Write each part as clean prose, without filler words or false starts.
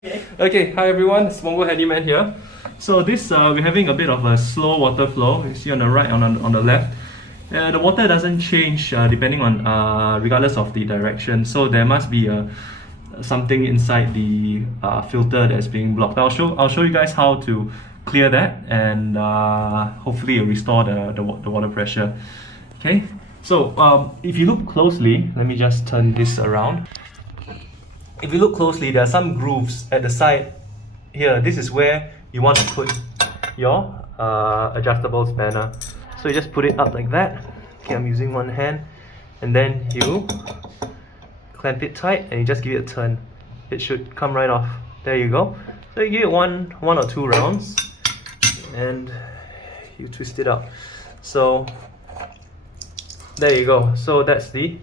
Okay, hi everyone, it's Punggol Handyman here. So this, we're having a bit of a slow water flow. You see on the right and on the left. The water doesn't change depending on, regardless of the direction. So there must be something inside the filter that's being blocked. I'll show you guys how to clear that, and hopefully it'll restore the water pressure. Okay, so if you look closely, let me just turn this around. If you look closely, there are some grooves at the side here. This is where you want to put your adjustable spanner. So you just put it up like that. Okay, I'm using one hand, and then you clamp it tight and you just give it a turn. It should come right off. There you go. So you give it one or two rounds and you twist it up. So there you go. So that's the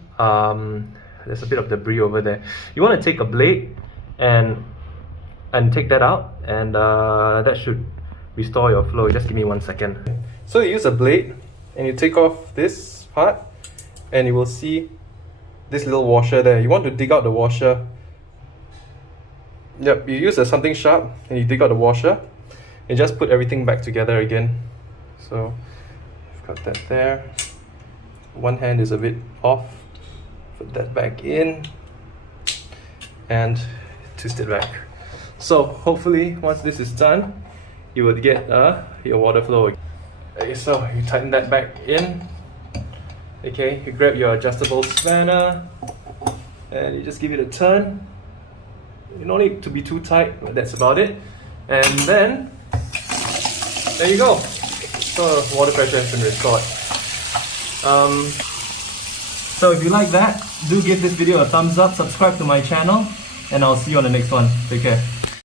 there's a bit of debris over there. You want to take a blade and take that out, and that should restore your flow. Just give me 1 second. So you use a blade and you take off this part, and you will see this little washer there. You want to dig out the washer. Yep, you use something sharp and you dig out the washer and just put everything back together again. So I've got that there. One hand is a bit off. Put that back in and twist it back. So hopefully once this is done, you will get your water flow. Okay, so you tighten that back in. Okay, you grab your adjustable spanner and you just give it a turn. You don't need to be too tight, but that's about it. And then there you go. So water pressure has been restored. So if you like that, do give this video a thumbs up, subscribe to my channel, and I'll see you on the next one. Take care.